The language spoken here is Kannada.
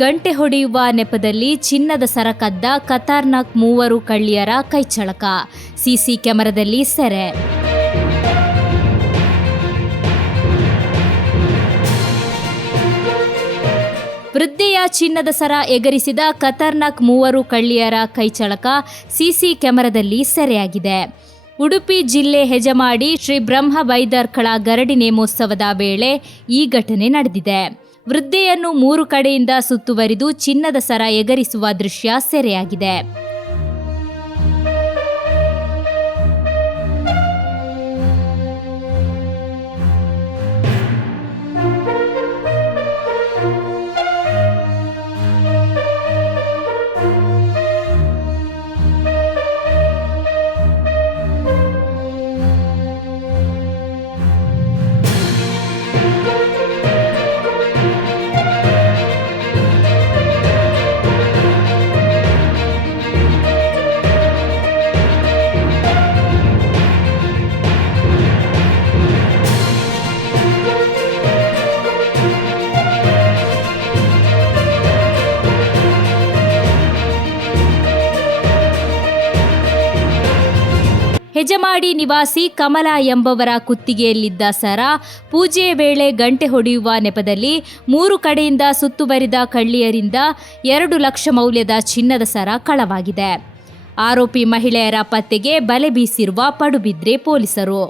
ಗಂಟೆ ಹೊಡೆಯುವ ನೆಪದಲ್ಲಿ ಚಿನ್ನದ ಸರ ಕದ್ದ ಖತರ್ನಾಕ್ 3 ಕಳ್ಳಿಯರ ಕೈಚಳಕ. ಸಿಸಿ ಕ್ಯಾಮೆರಾದಲ್ಲಿ ಸೆರೆ. ವೃದ್ಧೆಯ ಚಿನ್ನದ ಸರ ಎಗರಿಸಿದ ಖತರ್ನಾಕ್ 3 ಕಳ್ಳಿಯರ ಕೈಚಳಕ ಸಿಸಿ ಕ್ಯಾಮೆರಾದಲ್ಲಿ ಸೆರೆಯಾಗಿದೆ. ಉಡುಪಿ ಜಿಲ್ಲೆ ಹೆಜಮಾಡಿ ಶ್ರೀ ಬ್ರಹ್ಮ ಬೈದರ್ಕಳ ಗರಡಿ ನೇಮೋತ್ಸವದ ವೇಳೆ ಈ ಘಟನೆ ನಡೆದಿದೆ. ವೃದ್ಧೆಯನ್ನು 3 ಕಡೆಯಿಂದ ಸುತ್ತುವರಿದು ಚಿನ್ನದ ಸರ ಎಗರಿಸುವ ದೃಶ್ಯ ಸೆರೆಯಾಗಿದೆ. ಹೆಜಮಾಡಿ ನಿವಾಸಿ ಕಮಲಾ ಎಂಬವರ ಕುತ್ತಿಗೆಯಲ್ಲಿದ್ದ ಸರ ಪೂಜೆ ವೇಳೆ ಗಂಟೆ ಹೊಡೆಯುವ ನೆಪದಲ್ಲಿ 3 ಕಡೆಯಿಂದ ಸುತ್ತುವರಿದ ಕಳ್ಳಿಯರಿಂದ 2 ಲಕ್ಷ ಮೌಲ್ಯದ ಚಿನ್ನದ ಸರ ಕಳವಾಗಿದೆ. ಆರೋಪಿ ಮಹಿಳೆಯರ ಪತ್ತೆಗೆ ಬಲೆ ಬೀಸಿರುವ ಪಡುಬಿದ್ರೆ ಪೊಲೀಸರು.